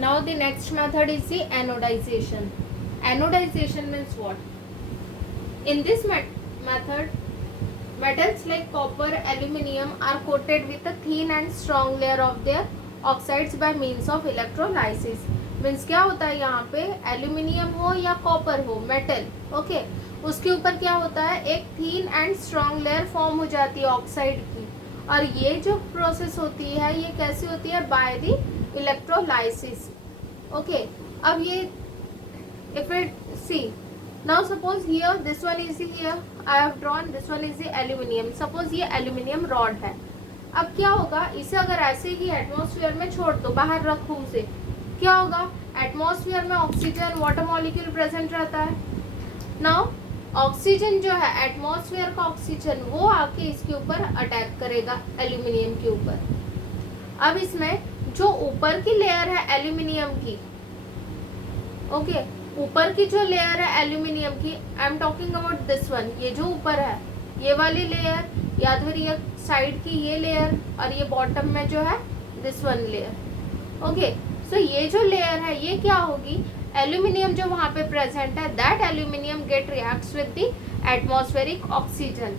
Now the next method is the anodization. Anodization means what? In this method, metals like copper, aluminium are coated with a thin and strong layer of their oxides by means of electrolysis. Means क्या होता है यहाँ पे, aluminium हो या copper हो, metal, okay, उसके ऊपर क्या होता है, एक थीन एंड स्ट्रॉन्ग लेयर फॉर्म हो जाती है ऑक्साइड की. और ये जो प्रोसेस होती है ये कैसी होती है, बाय द इलेक्ट्रोलाइसिस. ओके, अब ये if it see, now suppose here this one is here, I have drawn this one is the aluminium. suppose ये aluminium rod है. अब क्या होगा, इसे अगर ऐसे ही एटमॉस्फेयर में छोड़ दो, बाहर रखो उसे, क्या होगा, एटमॉस्फेयर में ऑक्सीजन वाटर मॉलिक्यूल प्रेजेंट रहता है. नाउ ऑक्सीजन जो है, एटमॉस्फेयर का ऑक्सीजन, वो आके इसके ऊपर अटैक करेगा एल्यूमिनियम के ऊपर. अब इसमें जो ऊपर की लेयर है एल्यूमिनियम की, ओके, ऊपर की जो लेयर है एल्यूमिनियम की, I am talking about this one, ये जो ऊपर है ये वाली लेयर, या फिर ये साइड की ये लेयर, और ये बॉटम में जो है दिस वन लेयर. ओके, सो ये जो लेयर है ये क्या होगी, एल्यूमिनियम जो वहाँ पे प्रेजेंट है, that aluminium get reacts with the atmospheric oxygen.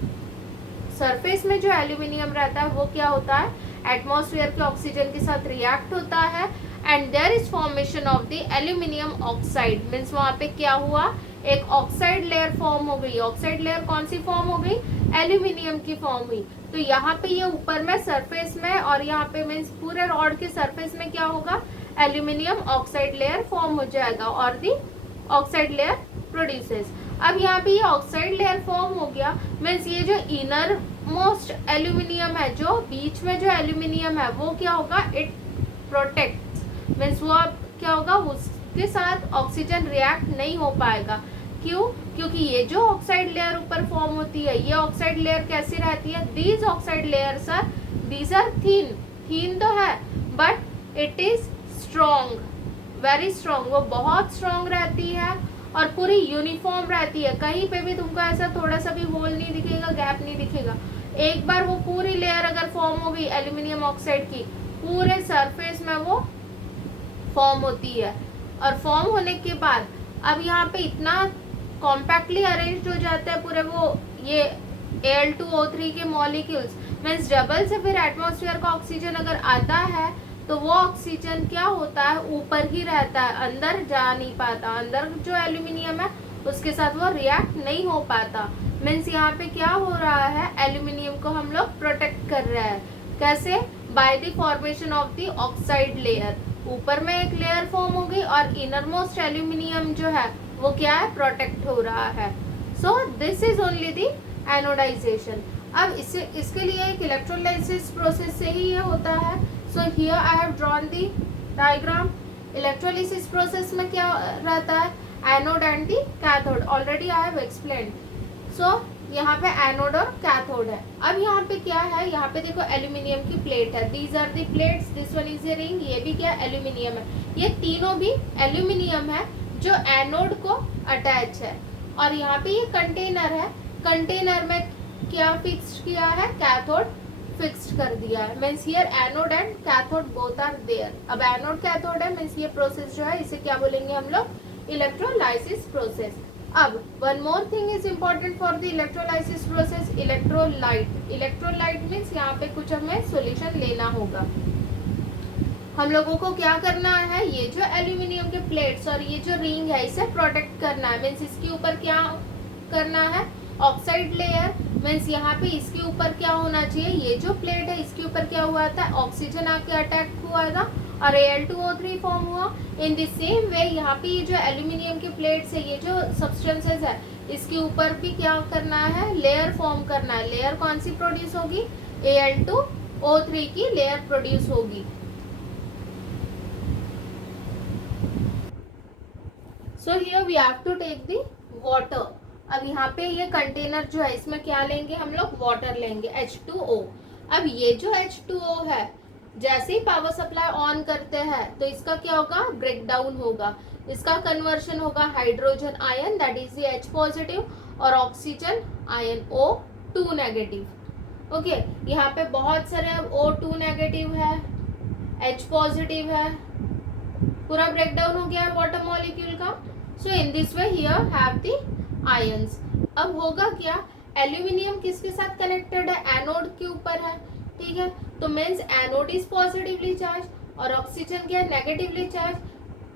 Surface में जो एल्यूमिनियम रहता है वो क्या होता है, एटमॉस्फेयर के ऑक्सीजन के साथ रिएक्ट होता है, and there is formation of the aluminium oxide. Means वहाँ पे क्या हुआ, एक ऑक्साइड लेयर फॉर्म हो गई. ऑक्साइड लेयर कौन सी फॉर्म हो गई, एल्यूमिनियम की फॉर्म हुई. तो यहाँ पे ये ऊपर में सरफेस में, और यहाँ पे मीन्स पूरे रॉड के सरफेस में क्या होगा, एल्यूमिनियम ऑक्साइड लेयर फॉर्म हो जाएगा, और दी ऑक्साइड लेयर प्रोड्यूसेस. अब यहाँ पे ये ऑक्साइड लेयर फॉर्म हो गया, मीन्स ये जो इनर मोस्ट एल्यूमिनियम है, जो बीच में जो एल्यूमिनियम है, वो क्या होगा, इट प्रोटेक्ट्स. मीन्स वो अब क्या होगा, उसके साथ ऑक्सीजन रिएक्ट नहीं हो पाएगा. क्यों, क्योंकि ये जो ऑक्साइड लेयर ऊपर फॉर्म होती है, ये ऑक्साइड लेयर कैसी रहती है, these oxide layers are, these are thin. Thin तो है but it is strong, very strong. वो बहुत स्ट्रॉन्ग रहती है और पूरी यूनिफॉर्म रहती है. कहीं पे भी तुमको ऐसा थोड़ा सा भी होल नहीं दिखेगा, गैप नहीं दिखेगा. एक बार वो पूरी लेयर अगर फॉर्म हो गई एल्यूमिनियम ऑक्साइड की, पूरे सरफेस में वो फॉर्म होती है. और फॉर्म होने के बाद अब यहाँ पे इतना कॉम्पैक्टली अरेंज्ड हो जाता है पूरे वो ये Al2O3 के मॉलिक्यूल्स. मीन्स डबल से फिर एटमॉस्फेयर का ऑक्सीजन अगर आता है तो वो ऑक्सीजन क्या होता है, ऊपर ही रहता है, अंदर जा नहीं पाता. अंदर जो एल्यूमिनियम है उसके साथ वो रिएक्ट नहीं हो पाता. मीन्स यहाँ पे क्या हो रहा है, एल्यूमिनियम को हम लोग प्रोटेक्ट कर रहे हैं. कैसे, by the formation of the oxide layer. ऊपर में एक लेयर फॉर्म हो गई और इनर मोस्ट एल्यूमिनियम जो है वो क्या है, प्रोटेक्ट हो रहा है. So this is only the anodization. अब इसके लिए एक इलेक्ट्रोलाइसिस प्रोसेस से ही ये होता है. So here I have drawn the diagram. Electrolysis process में क्या रहता है, anode and the cathode, already I have explained. So यहाँ पे एनोड और कैथोड है. अब यहाँ पे क्या है, यहाँ पे देखो एल्यूमिनियम की प्लेट है, these are the plates, this one is a ring, ये भी क्या एल्यूमिनियम है. ये तीनों भी एल्यूमिनियम है जो एनोड को अटैच है. और यहाँ पे ये कंटेनर है, कंटेनर में क्या फिक्स्ड किया है, कैथोड फिक्स्ड कर दिया है. Means here anode and cathode both are there. अब एनोड कैथोड है, मीन्स ये प्रोसेस जो है इसे क्या बोलेंगे हम लोग, इलेक्ट्रोलाइसिस प्रोसेस. अब one more thing is important for the electrolysis process, electrolyte. Electrolyte means यहाँ पे कुछ हमें सॉल्यूशन लेना होगा. हम लोगों को क्या करना है, ये जो एल्यूमिनियम के प्लेट्स और ये जो रिंग है इसे प्रोटेक्ट करना है. मीन्स इसके ऊपर क्या करना है, ऑक्साइड लेयर. मीन्स यहाँ पे इसके ऊपर क्या होना चाहिए, ये जो प्लेट है इसके ऊपर क्या हुआ था, ऑक्सीजन आके अटैक हुआ था और Al2O3 फॉर्म हुआ. इन द सेम वे यहाँ पे ये जो एल्यूमिनियम के प्लेट्स है, ये जो सब्सटेंसेस है, इसके ऊपर भी क्या करना है, लेयर फॉर्म करना है. लेयर कौन सी प्रोड्यूस होगी, Al2O3 की लेयर प्रोड्यूस होगी. So here we have to take the water. अब यहाँ पे ये कंटेनर जो है इसमें क्या लेंगे हम लोग, वाटर लेंगे, H2O. अब ये जो H2O है, जैसे ही पावर सप्लाई ऑन करते हैं तो इसका क्या होगा, ब्रेक डाउन होगा. इसका कन्वर्शन होगा hydrogen ion, that is the H positive, और oxygen ion O2 negative. Okay, यहाँ पे बहुत सारे O2 नेगेटिव है, H पॉजिटिव है, पूरा ब्रेक डाउन हो गया है वाटर मॉलिक्यूल का. So in this way here have the ions. अब होगा क्या, एल्यूमिनियम किसके साथ कनेक्टेड है, एनोड के ऊपर है. ठीक है, तो means anode is positively charge और ऑक्सीजन क्या है, नेगेटिवली चार्ज.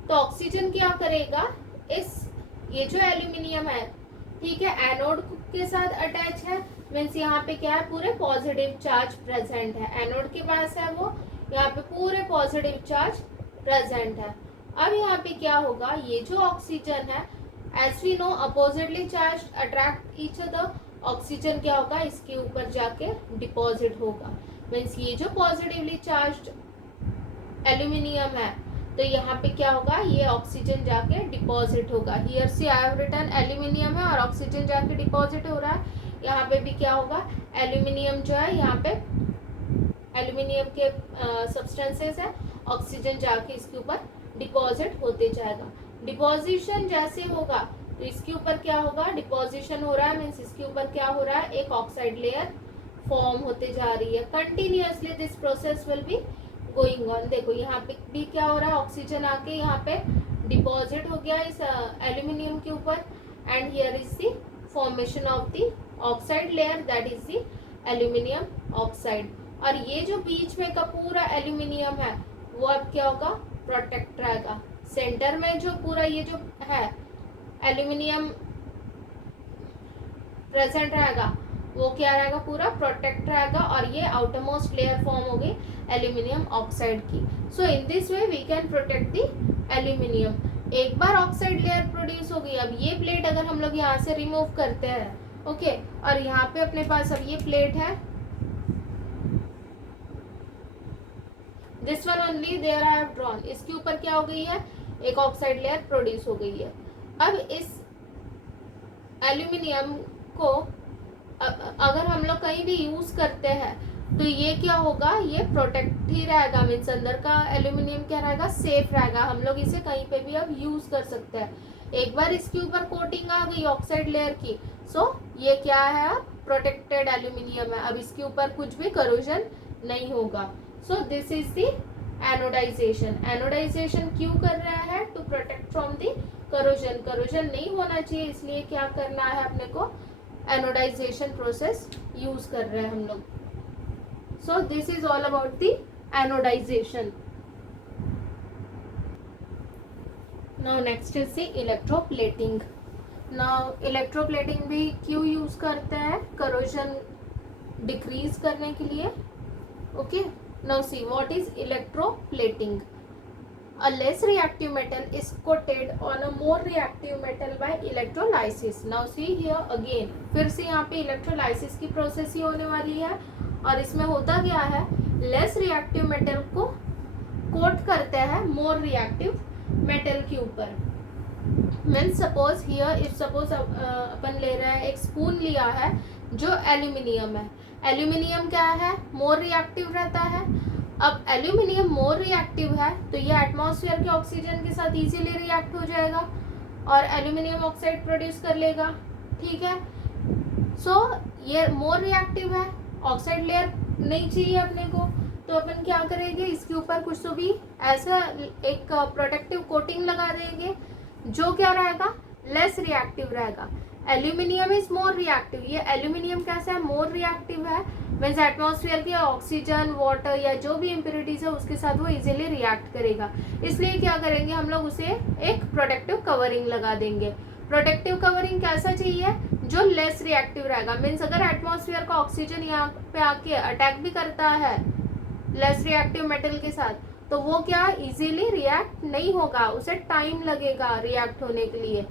तो ऑक्सीजन क्या करेगा, इस ये जो एल्यूमिनियम है, ठीक है, एनोड के साथ अटैच है, मीन्स यहाँ पे क्या है, पूरे पॉजिटिव चार्ज प्रेजेंट है. एनोड के पास है वो, यहाँ पे पूरे पॉजिटिव चार्ज प्रेजेंट है. अब यहाँ पे क्या होगा, ये जो ऑक्सीजन है, as we know oppositely charge attract each other. Oxygen क्या होगा, इसके ऊपर जाके डिपॉजिट होगा. मीन्स ये जो पॉजिटिवली चार्ज एल्यूमिनियम है, तो यहाँ पे क्या होगा, ये ऑक्सीजन जाके डिपॉजिट होगा. हियर से आई हैव रिटन एल्यूमिनियम है और ऑक्सीजन जाके डिपॉजिट हो रहा है. यहाँ पे भी क्या होगा, एल्यूमिनियम जो है, यहाँ पे एल्यूमिनियम के सब्सटेंसेस है, ऑक्सीजन जाके इसके ऊपर डिपॉजिट होते जाएगा. डिपॉजिशन जैसे होगा तो इसके ऊपर क्या होगा, डिपॉजिशन हो रहा है, मीन्स इसके ऊपर क्या हो रहा है, एक ऑक्साइड लेयर फॉर्म होते जा रही है. Continuously this process will be going on. देखो यहाँ पे भी क्या हो रहा है, ऑक्सीजन आके यहाँ पे डिपॉजिट हो गया इस एल्यूमिनियम के ऊपर, and here is the formation of the oxide layer, that is the aluminium oxide. और ये जो बीच में का पूरा एल्यूमिनियम है, वो अब क्या होगा, प्रोटेक्ट रहेगा. सेंटर में जो पूरा ये जो है एल्यूमिनियम प्रेजेंट रहेगा, वो क्या रहेगा, पूरा प्रोटेक्ट रहेगा. और ये आउटर मोस्ट लेयर फॉर्म हो गई एल्यूमिनियम ऑक्साइड की. So in this way we can protect the aluminium. एक बार ऑक्साइड लेयर प्रोड्यूस हो गई, अब ये प्लेट अगर हम लोग यहाँ से रिमूव करते हैं, ओके, और यहाँ पे अपने पास अब ये प्लेट है, this one only there I have drawn. इसके ऊपर क्या हो गई है, एक ऑक्साइड लेयर प्रोड्यूस हो गई है. अब इस एल्यूमिनियम को अगर हम लोग कहीं भी यूज करते हैं, तो ये क्या होगा, ये प्रोटेक्ट ही रहेगा. मीन्स अंदर का एल्यूमिनियम क्या रहेगा, सेफ रहेगा. हम लोग इसे कहीं पे भी अब यूज कर सकते हैं. एक बार इसके ऊपर कोटिंग आ गई ऑक्साइड लेयर की, सो ये क्या है, प्रोटेक्टेड एल्यूमिनियम है. अब इसके ऊपर कुछ भी करोजन नहीं होगा. So this is the anodization. Anodization क्यों कर रहा है, to protect from the corrosion. Corrosion नहीं होना चाहिए, इसलिए क्या करना है अपने को, एनोडाइजेशन प्रोसेस यूज कर रहे हैं हम लोग. So this is all about the anodization. Now next is the electroplating. Now electroplating भी क्यों यूज करते हैं, करोजन डिक्रीज करने के लिए. Okay, now see what is electroplating. A less reactive metal is coated on a more reactive metal by electrolysis. Now see here again, फिर से यहाँ पे electrolysis की प्रोसेस ही होने वाली है. और इसमें होता क्या है, लेस रिएक्टिव मेटल को कोट करते हैं मोर रिएक्टिव मेटल के ऊपर. Means suppose here, if suppose अपन ले रहे हैं, एक स्पून लिया है जो एल्यूमिनियम है. एल्यूमिनियम क्या है, मोर रिएक्टिव रहता है. अब एल्यूमिनियम मोर रिएक्टिव है, तो ये एटमॉस्फेयर के ऑक्सीजन के साथ इजीली रिएक्ट हो जाएगा और एल्यूमिनियम ऑक्साइड प्रोड्यूस कर लेगा. ठीक है, सो ये मोर रिएक्टिव है, ऑक्साइड लेयर नहीं चाहिए अपने को, तो अपन क्या करेंगे, इसके ऊपर कुछ तो भी ऐसा एक प्रोटेक्टिव कोटिंग लगा देंगे जो क्या रहेगा, लेस रिएक्टिव रहेगा. Aluminium is more reactive. ये एल्यूमिनियम कैसा है, मोर रिएक्टिव है. मीन्स एटमॉस्फेयर के ऑक्सीजन, वाटर या जो भी इम्प्योरिटीज है उसके साथ वो इजीली रिएक्ट करेगा. इसलिए क्या करेंगे हम लोग, उसे एक प्रोटेक्टिव कवरिंग लगा देंगे. प्रोटेक्टिव कवरिंग कैसा चाहिए, जो लेस रिएक्टिव रहेगा. मीन्स अगर एटमॉस्फेयर का ऑक्सीजन यहाँ पे आके अटैक भी करता है लेस रिएक्टिव मेटल के साथ, तो वो क्या इजीली रिएक्ट नहीं होगा, उसे टाइम लगेगा रिएक्ट होने के लिए.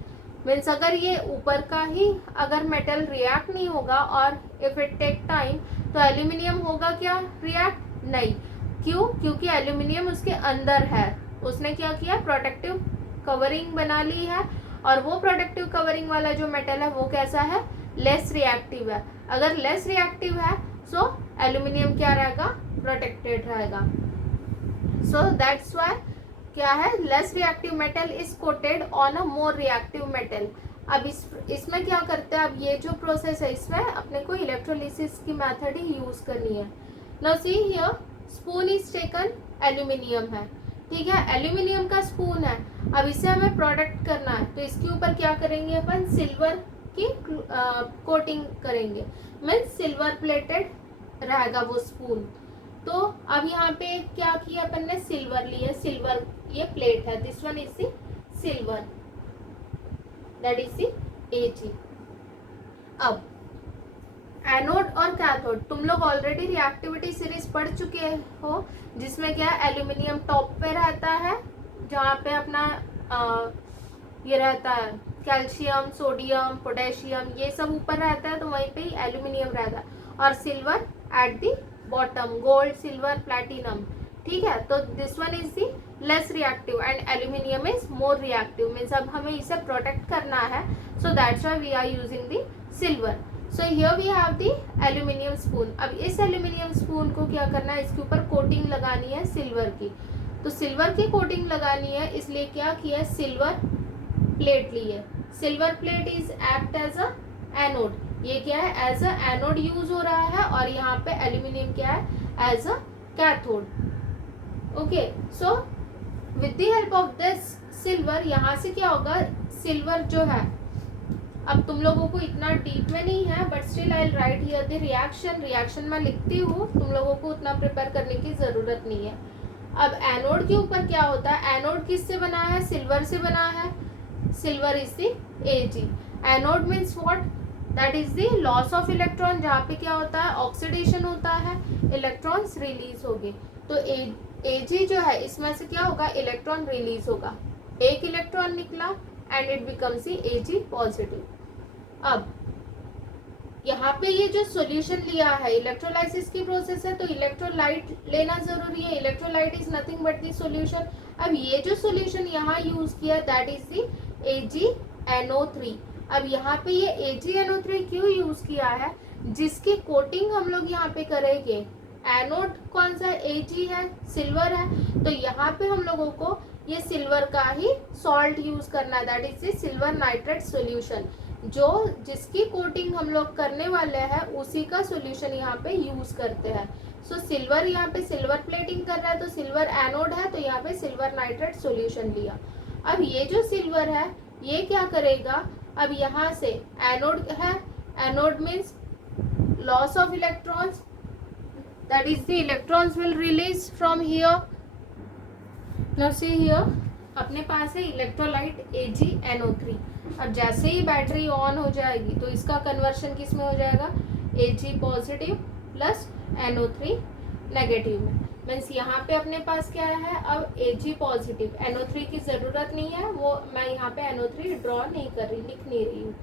मीन्स अगर ये ऊपर का ही अगर मेटल रिएक्ट नहीं होगा और इफ इट टेक टाइम, तो एल्यूमिनियम होगा क्या, रिएक्ट नहीं. क्यों, क्योंकि एल्यूमिनियम उसके अंदर है, उसने क्या किया, प्रोटेक्टिव कवरिंग बना ली है. और वो प्रोटेक्टिव कवरिंग वाला जो मेटल है वो कैसा है, लेस रिएक्टिव है. अगर लेस रिएक्टिव है, सो एल्यूमिनियम क्या रहेगा, प्रोटेक्टेड रहेगा. सो दैट्स व्हाई क्या है, less reactive metal is coated on a more reactive metal. अब इसमें क्या करते हैं, अब ये जो प्रोसेस है इसमें अपने को इलेक्ट्रोलिसिस की मेथड ही यूज करनी है. Now see here, spoon is taken, aluminium है, ठीक है, एल्यूमिनियम का स्पून है। अब इसे हमें प्रोटेक्ट करना है, तो इसके ऊपर क्या करेंगे अपन, सिल्वर की कोटिंग करेंगे, मीन्स सिल्वर प्लेटेड रहेगा वो स्पून। तो अब यहाँ पे क्या किया अपन ने, सिल्वर लिया, सिल्वर ये प्लेट है, this one is the silver, that is the Ag। अब एनोड और कैथोड, तुम लोग ऑलरेडी रिएक्टिविटी सीरीज पढ़ चुके हो, जिसमें क्या है, एल्यूमिनियम टॉप पे रहता है, जहाँ पे अपना ये रहता है कैल्शियम, सोडियम, पोटेशियम, ये सब ऊपर रहता है, तो वहीं पे ही एल्यूमिनियम रहता है, और silver at the bottom, gold, silver, platinum, ठीक है। तो this one is the less reactive and aluminium is more reactive, means अब हमें इसे प्रोटेक्ट करना है, so that's why we are using the silver. So here we have the aluminium spoon. अब इस एल्यूमिनियम स्पून को क्या करना है, इसके ऊपर कोटिंग लगानी है सिल्वर की, तो सिल्वर की कोटिंग लगानी है, इसलिए क्या किया है, सिल्वर प्लेट ली है। Silver plate is act as a anode, ये क्या है, एज अ एनोड यूज हो रहा है, और यहाँ पे एल्यूमिनियम क्या है, as a cathode. Okay, so with the help of this silver, यहाँ से क्या होगा, सिल्वर जो है, अब तुम लोगों को इतना डीप में नहीं है, but still I will write here the reaction मैं लिखती हूँ, तुम लोगों को उतना प्रिपेयर करने की जरूरत नहीं है। अब एनोड के ऊपर क्या होता है, एनोड किससे बना है, सिल्वर से बना है, silver is the Ag। Anode means what, that is the loss of electron, जहाँ पे क्या होता है, ऑक्सीडेशन होता है, इलेक्ट्रॉन्स रिलीज होंगे, तो Ag जो है, इसमें से क्या होगा, इलेक्ट्रॉन रिलीज होगा, एक इलेक्ट्रॉन निकला and it becomes Ag positive. अब यहाँ पे ये जो सॉल्यूशन लिया है, इलेक्ट्रोलाइसिस की प्रोसेस है, तो इलेक्ट्रोलाइट लेना जरूरी है, electrolyte is nothing but the solution. अब ये जो सॉल्यूशन यहाँ यूज किया, दैट इज दी AgNO3। अब यहाँ पे ये AgNO3 क्यों यूज किया है, जिसकी कोटिंग हम लोग यहाँ पे करेंगे, एनोड कौन सा, Ag है, सिल्वर है, तो यहाँ पे हम लोगों को ये सिल्वर का ही सॉल्ट यूज करना है, that is the silver nitrate solution, जो जिसकी कोटिंग हम लोग करने वाले हैं, उसी का सॉल्यूशन यहाँ पे यूज करते हैं। सो सिल्वर यहाँ पे सिल्वर प्लेटिंग कर रहा है, तो सिल्वर एनोड है, तो यहाँ पे सिल्वर नाइट्रेट सॉल्यूशन लिया। अब ये जो सिल्वर है, ये क्या करेगा, अब यहाँ से एनोड है, anode means loss of electrons, that is the electrons will release from here. Now see here, अपने पास है इलेक्ट्रोलाइट AgNO3। अब जैसे ही बैटरी ऑन हो जाएगी, तो इसका कन्वर्शन किस में हो जाएगा, Ag positive plus NO3 negative में, मीन्स यहाँ पे अपने पास क्या है, अब Ag पॉजिटिव, NO3 की ज़रूरत नहीं है, वो मैं यहाँ पे NO3 ड्रॉ नहीं कर रही, लिख नहीं रही हूँ,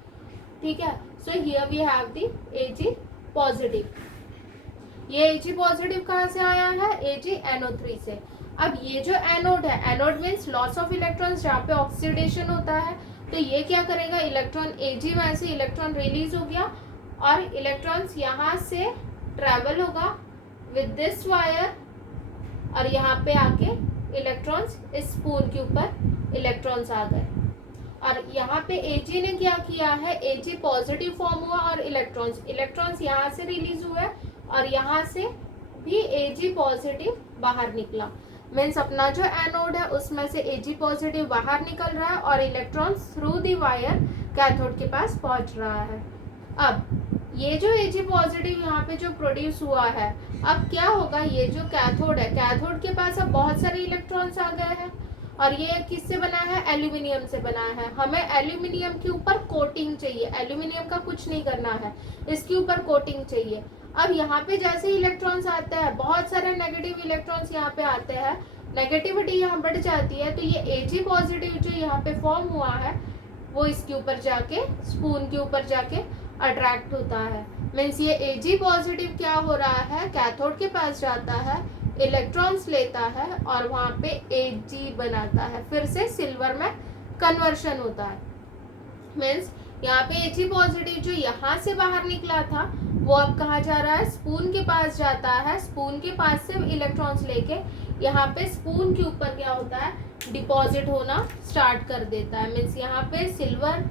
ठीक है। So here we have the Ag positive. ये Ag पॉजिटिव कहाँ से आया है, AgNO3 से। अब ये जो एनोड है, anode means loss of electrons, जहाँ पे ऑक्सीडेशन होता है, तो ये क्या करेगा, इलेक्ट्रॉन Ag में से इलेक्ट्रॉन रिलीज हो गया, और इलेक्ट्रॉन्स यहाँ से ट्रैवल होगा विद दिस वायर, और यहाँ पे आके इलेक्ट्रॉन्स इस स्पून के ऊपर इलेक्ट्रॉन्स आ गए, और यहाँ पे Ag ने क्या किया है, Ag पॉजिटिव फॉर्म हुआ, और इलेक्ट्रॉन्स यहाँ से रिलीज हुए, और यहाँ से भी Ag पॉजिटिव बाहर निकला, मीन्स अपना जो एनोड है उसमें से Ag पॉजिटिव बाहर निकल रहा है, और electrons through the wire cathode के पास पहुंच रहा है। अब ये जो Ag पॉजिटिव यहाँ पे जो प्रोड्यूस हुआ है, अब क्या होगा, ये जो कैथोड है, कैथोड के पास अब बहुत सारे इलेक्ट्रॉन्स आ गए हैं, और ये किससे बना है, एल्यूमिनियम से बना है। हमें एल्यूमिनियम के ऊपर कोटिंग चाहिए, एल्यूमिनियम का कुछ नहीं करना है, इसके ऊपर कोटिंग चाहिए। अब यहाँ पे जैसे इलेक्ट्रॉन्स आते हैं, बहुत सारे नेगेटिव इलेक्ट्रॉन्स यहाँ पे आते हैं, नेगेटिविटी यहाँ बढ़ जाती है, तो ये Ag पॉजिटिव जो यहाँ पे फॉर्म हुआ है, वो इसके ऊपर जाके, स्पून के ऊपर जाके अट्रैक्ट होता है, मीन्स ये Ag पॉजिटिव क्या हो रहा है, कैथोड के पास जाता है, इलेक्ट्रॉन्स लेता है, और वहाँ पे Ag बनाता है, फिर से सिल्वर में कन्वर्शन होता है, मीन्स यहाँ पे Ag पॉजिटिव जो यहाँ से बाहर निकला था, वो अब कहाँ जा रहा है, स्पून के पास जाता है, स्पून के पास से इलेक्ट्रॉन्स लेके यहाँ पे स्पून के ऊपर क्या होता है, डिपॉजिट होना स्टार्ट कर देता है, मीन्स यहाँ पे सिल्वर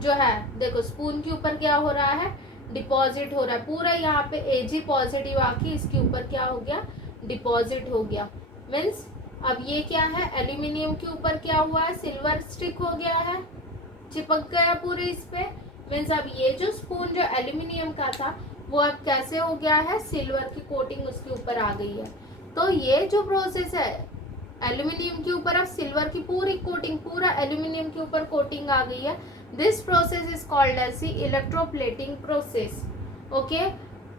जो है, देखो स्पून के ऊपर क्या हो रहा है, डिपॉजिट हो रहा है, पूरा यहाँ पे Ag पॉजिटिव आके इसके ऊपर क्या हो गया, डिपॉजिट हो गया, मीन्स अब ये क्या है, एल्यूमिनियम के ऊपर क्या हुआ है, सिल्वर स्टिक हो गया है, चिपक गया पूरे इस पे। मीन्स अब ये जो स्पून जो एल्यूमिनियम का था वो अब कैसे हो गया है, सिल्वर की कोटिंग उसके ऊपर आ गई है। तो ये जो प्रोसेस है, एल्यूमिनियम के ऊपर अब सिल्वर की पूरी कोटिंग, पूरा एल्यूमिनियम के ऊपर कोटिंग आ गई है। This process is called as the electroplating process. Okay,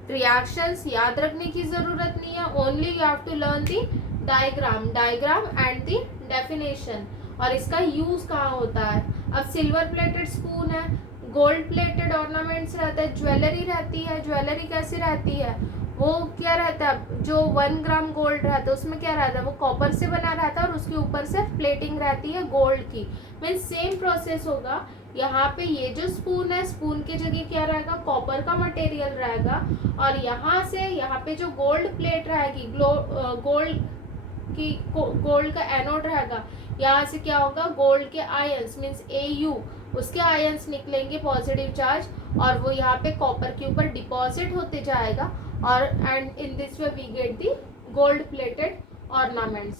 reactions याद रखने की जरूरत नहीं है, only you have to learn the diagram and the definition, और इसका यूज कहाँ होता है। अब सिल्वर प्लेटेड स्पून है, गोल्ड प्लेटेड ऑर्नामेंट्स रहते हैं, ज्वेलरी रहती है। ज्वेलरी कैसी रहती है, वो क्या रहता है, जो 1 ग्राम गोल्ड रहता है उसमें क्या रहता है, वो कॉपर से बना रहता है और उसके ऊपर से प्लेटिंग रहती है गोल्ड की। मीन्स सेम प्रोसेस होगा यहाँ पे। ये जो स्पून है, स्पून की जगह क्या रहेगा, कॉपर का मटेरियल रहेगा, और यहाँ से यहाँ पे जो गोल्ड प्लेट रहेगी, गोल्ड का एनोड रहेगा, यहाँ से क्या होगा, गोल्ड के आयंस मीन्स Au, उसके आयंस निकलेंगे पॉजिटिव चार्ज, और वो यहाँ पे कॉपर के ऊपर डिपॉजिट होते जाएगा, और and in this way we get the gold plated ornaments.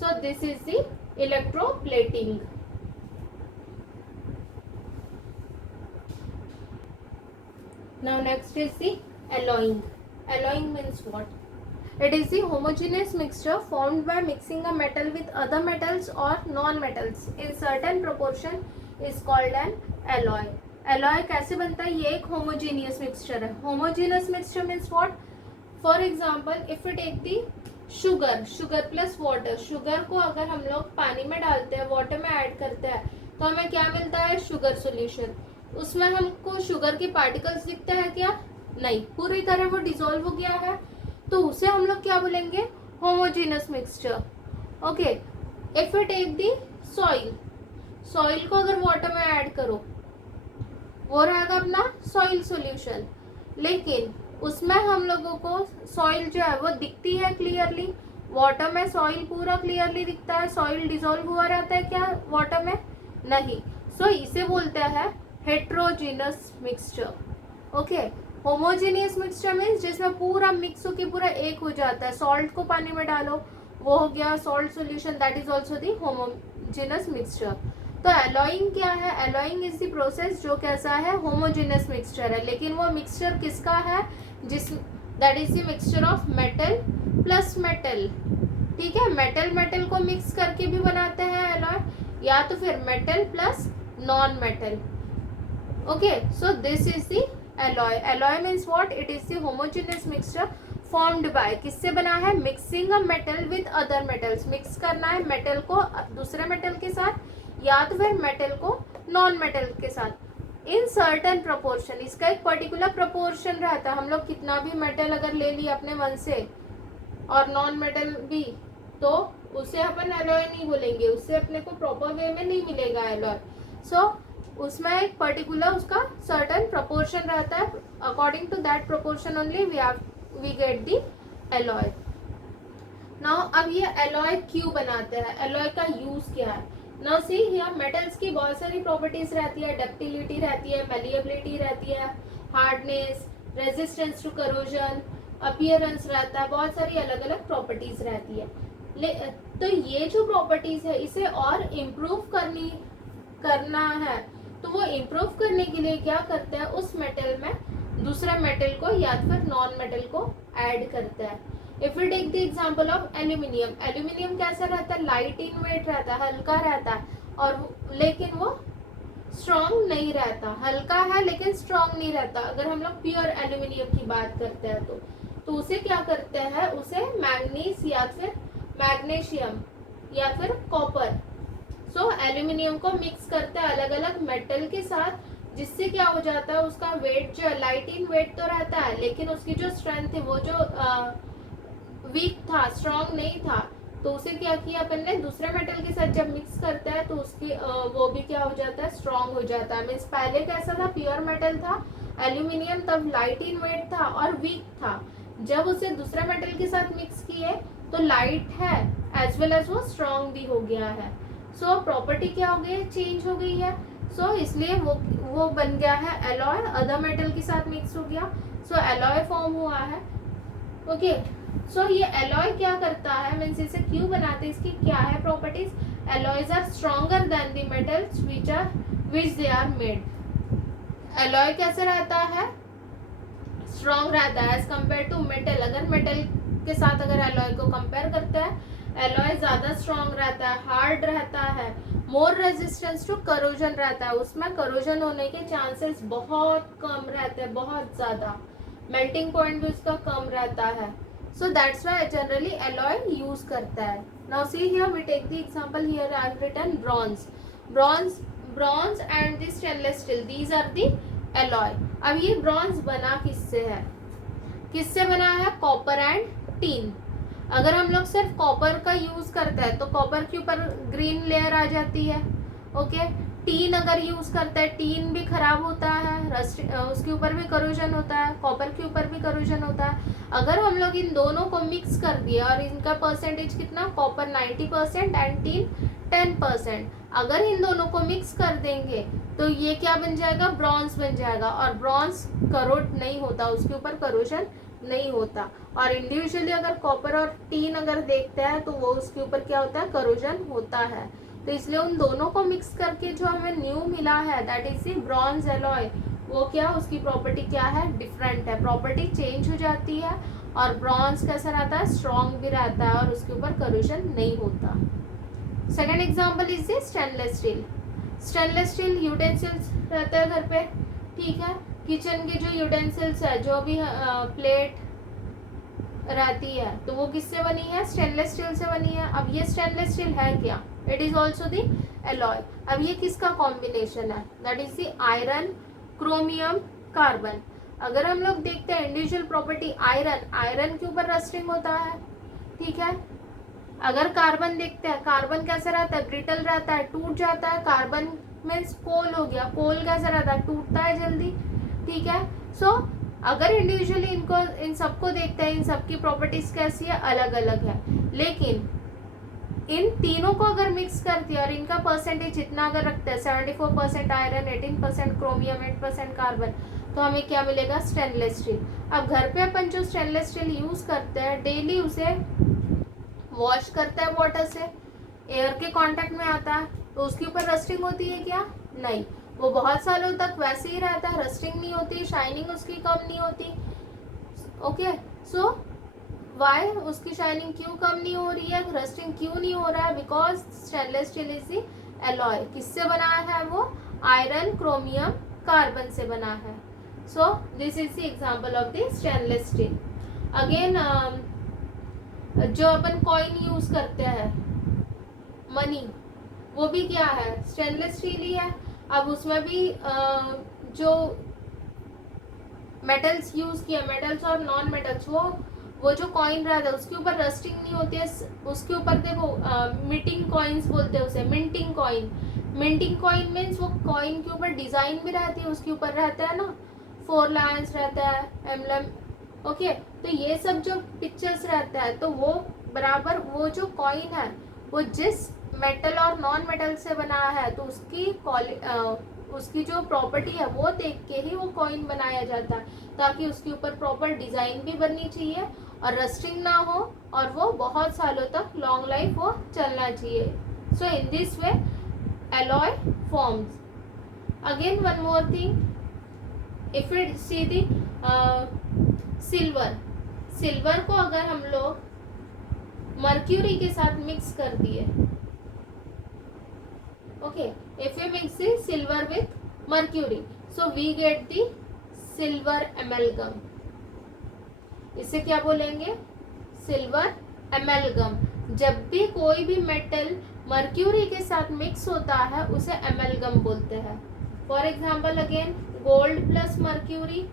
So this is the electroplating. Now next is the alloying. Alloying means what? It is the homogeneous mixture formed by mixing a metal with other metals or non-metals in certain proportion is called an alloy. Alloy कैसे बनता है, ये एक homogeneous mixture है. Homogeneous mixture means what? For example, if we take the sugar plus water, sugar को अगर हम लोग पानी में डालते हैं, वाटर में ऐड करते हैं, तो हमें क्या मिलता है, शुगर सॉल्यूशन। उसमें हमको शुगर के पार्टिकल्स दिखते हैं क्या, नहीं, पूरी तरह वो डिसॉल्व हो गया है, तो उसे हम लोग क्या बोलेंगे, homogeneous mixture. Okay, if we take the soil को अगर वाटर में ऐड करो, वो रहेगा अपना सॉइल सॉल्यूशन, लेकिन उसमें हम लोगों को सॉइल जो है वो दिखती है क्लियरली, वाटर में सॉइल पूरा क्लियरली दिखता है, सॉइल डिसॉल्व हुआ रहता है क्या वाटर में, नहीं। सो इसे बोलते हैं heterogeneous mixture. Okay, homogeneous mixture means जिसमें पूरा मिक्स होके पूरा एक हो जाता है, सॉल्ट को पानी में डालो वो हो गया salt solution, that is also the homogeneous mixture. तो एलॉइंग क्या है, एलॉइंग इज द प्रोसेस जो कैसा है, होमोजेनस मिक्सचर है, लेकिन वो मिक्सचर किसका है, जिस that is the mixture of metal plus metal. ठीक है, मेटल को मिक्स करके भी बनाते हैं एलॉय, या तो फिर metal plus non metal. Okay, so this is the alloy. Alloy means what? It is the homogeneous mixture formed by, किससे बना है, mixing a metal with other metals, mix करना है मेटल को दूसरे मेटल के साथ, या तो फिर मेटल को नॉन मेटल के साथ इन सर्टन प्रोपोर्शन। इसका एक पर्टिकुलर प्रोपोर्शन रहता है, हम लोग कितना भी मेटल अगर ले लिए अपने मन से और नॉन मेटल भी, तो उसे अपन एलॉय नहीं बोलेंगे, उससे अपने को प्रॉपर वे में नहीं मिलेगा एलॉय। सो उसमें एक पर्टिकुलर उसका सर्टन प्रोपोर्शन रहता है, according to that proportion only we get the alloy. Now अब ये एलॉय क्यों बनाते हैं, एलॉय का यूज क्या है। नाउ सी हियर, मेटल्स की बहुत सारी प्रॉपर्टीज रहती है, डक्टिलिटी रहती है, मेलिएबिलिटी रहती है, hardness, resistance to corrosion, appearance रहता है, बहुत सारी अलग अलग प्रॉपर्टीज रहती है। तो ये जो प्रॉपर्टीज है इसे और इम्प्रूव करना है, तो वो इम्प्रूव करने के लिए क्या करते हैं, उस मेटल में दूसरा मेटल को या फिर नॉन मेटल को ऐड करते हैं। If you take the example of aluminium, aluminium कैसा रहता है, लाइट इन वेट रहता है, हल्का रहता है, और लेकिन वो स्ट्रॉन्ग नहीं रहता, हल्का है लेकिन स्ट्रॉन्ग नहीं रहता। अगर हम लोग प्योर एल्यूमिनियम की बात करते हैं तो उसे क्या करते हैं, उसे मैग्नीज या फिर मैग्नीशियम या फिर कॉपर, सो एल्यूमिनियम को मिक्स करते हैं अलग अलग मेटल के साथ, जिससे क्या हो जाता है, उसका वेट जो लाइट इन वेट तो रहता है, लेकिन उसकी जो स्ट्रेंथ है वो जो वीक था, स्ट्रॉन्ग नहीं था, तो उसे क्या किया अपन ने, दूसरे मेटल के साथ जब मिक्स करता है तो उसकी वो भी क्या हो जाता है, स्ट्रॉन्ग हो जाता है। मीन्स पहले कैसा था, प्योर मेटल था एल्यूमिनियम, तब लाइट इन वेट था और वीक था, जब उसे दूसरे मेटल के साथ मिक्स किए तो लाइट है एज वेल एज वो स्ट्रॉन्ग भी हो गया है। सो प्रॉपर्टी क्या हो गई, चेंज हो गई है, सो इसलिए वो बन गया है एलॉय, अदर मेटल के साथ मिक्स हो गया, सो एलॉय फॉर्म हुआ है। ओके, सो ये एलॉय क्या करता है, मीन्स इसे क्यों बनाते हैं, इसकी क्या है properties, alloys are stronger than the metals which they are made. Alloy कैसे रहता है, स्ट्रॉन्ग रहता है एज कम्पेयर टू मेटल। अगर मेटल के साथ अगर एलॉय को कंपेयर करते हैं, एलॉय ज्यादा स्ट्रॉन्ग रहता है, हार्ड रहता है, मोर रेजिस्टेंस टू करोजन रहता है, उसमें करोजन होने के चांसेस बहुत कम रहते हैं, बहुत ज्यादा, मेल्टिंग पॉइंट भी उसका कम रहता है। So that's why generally alloy use करता है। Now see here we take the example, here I have written bronze and the stainless steel, these are the alloy. अब ये ब्रॉन्ज बना किससे है, किससे बना है, कॉपर एंड टीन। अगर हम लोग सिर्फ कॉपर का यूज करते हैं तो कॉपर के ऊपर ग्रीन लेयर आ जाती है, ओके। टीन अगर यूज करते हैं, टीन भी खराब होता है, उसके ऊपर भी करोजन होता है, कॉपर के ऊपर भी करोजन होता है। अगर हम लोग इन दोनों को मिक्स कर दिया और इनका परसेंटेज कितना, कॉपर 90% एंड टीन 10%, अगर इन दोनों को मिक्स कर देंगे तो ये क्या बन जाएगा, ब्रॉन्ज बन जाएगा। और ब्रॉन्ज करोड नहीं होता, उसके ऊपर करोजन नहीं होता। और इंडिविजुअली अगर कॉपर और टीन अगर देखते हैं तो वो उसके ऊपर क्या होता है, करोजन होता है। तो इसलिए उन दोनों को मिक्स करके जो हमें न्यू मिला है, that is the bronze alloy, वो क्या, उसकी प्रॉपर्टी क्या है, डिफरेंट है, प्रॉपर्टी चेंज हो जाती है। और ब्रॉन्ज कैसा रहता है, स्ट्रॉन्ग भी रहता है और उसके ऊपर करोजन नहीं होता। Second example is the stainless steel. Stainless steel utensils रहते हैं घर पे, ठीक है। किचन के जो यूटेंसिल्स है, जो भी प्लेट रहती है, तो वो किससे बनी है, स्टेनलेस स्टील से बनी है। अब ये स्टेनलेस स्टील है क्या, it is also the alloy. अब ये किसका कॉम्बिनेशन है, that is the iron, chromium, carbon. अगर हम लोग देखते हैं इंडिविजुअल प्रॉपर्टी, आयरन के ऊपर रस्टिंग होता है, ठीक है। अगर कार्बन देखते हैं, कार्बन कैसा रहता है, ब्रिटल रहता है, टूट जाता है। कार्बन मीन्स कोल हो गया, कोल कैसा रहता है, टूटता है जल्दी, ठीक है। सो अगर इंडिविजुअली इनको, इन सबको देखते हैं, इन सबकी प्रॉपर्टीज कैसी है, अलग अलग है। लेकिन इन तीनों को अगर मिक्स कर दिया और इनका परसेंटेज इतना अगर रखते हैं, 74% आयरन, 18% क्रोमियम, 8% कार्बन, तो हमें क्या मिलेगा, स्टेनलेस स्टील। अब घर पे अपन जो स्टेनलेस स्टील यूज करते हैं, डेली उसे वॉश करता है वाटर से, एयर के कांटेक्ट में आता है, तो उसके ऊपर रस्टिंग होती है क्या, नहीं, वो बहुत सालों तक वैसे ही रहता है, रस्टिंग नहीं होती, शाइनिंग उसकी कम नहीं होती, ओके। सो वाई, उसकी शाइनिंग क्यों कम नहीं हो रही है, रस्टिंग क्यों नहीं हो रहा है, because stainless steel is the alloy. किससे बनाया है वो, आयरन, क्रोमियम, कार्बन से बना है। So this is the example of the stainless steel. Again जो अपन कॉइन यूज करते हैं, मनी, वो भी क्या है, स्टेनलेस स्टील ही है। अब उसमें भी जो मेटल्स यूज किया, मेटल्स और नॉन मेटल्स, वो जो कॉइन रहता है उसके ऊपर रस्टिंग नहीं होती है, उसके ऊपर देखो मिटिंग कॉइन्स बोलते हैं उसे, minting coin. Minting coin means वो कॉइन के ऊपर डिजाइन भी रहती है, उसके ऊपर रहता है ना, 4 लायंस रहता है, एम्बलम, ओके। तो ये सब जो पिक्चर्स रहता है, तो वो बराबर वो जो कॉइन है वो जिस मेटल और नॉन मेटल से बना है, तो उसकी जो प्रॉपर्टी है वो देख के ही वो कॉइन बनाया जाता है, ताकि उसके ऊपर प्रॉपर डिजाइन भी बननी चाहिए और रस्टिंग ना हो, और वो बहुत सालों तक लॉन्ग लाइफ वो चलना चाहिए। So in this way alloy forms. Again one more thing, if it see the silver को अगर हम लोग मर्क्यूरी के साथ मिक्स कर दिए, okay, if we mix the silver with mercury, so we get the silver amalgam. इसे क्या बोलेंगे, सिल्वर एमेलगम। जब भी कोई भी मेटल मर्क्यूरी के साथ मिक्स होता है उसे एमेलगम बोलते हैं। For example again, gold plus mercury,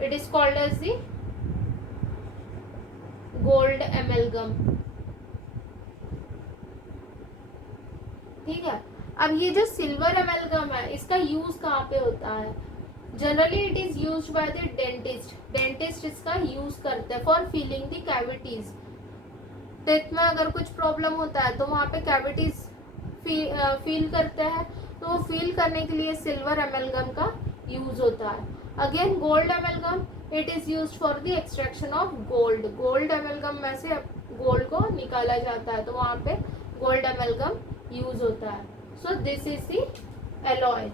it is called as the gold amalgam, ठीक है। अब ये जो सिल्वर एमेलगम है, इसका यूज कहाँ पे होता है, generally it is used by the dentist इसका यूज करते हैं for filling the cavities. Teeth में अगर कुछ प्रॉब्लम होता है तो वहाँ पे कैविटीज फील करते हैं, तो वो फील करने के लिए सिल्वर एमेलगम का यूज होता है। Again gold एमेलगम, it is use for the extraction of gold. Gold एमेलगम में से गोल्ड को निकाला जाता है, तो वहां पे गोल्ड एमेलगम यूज होता है. So this is the alloy.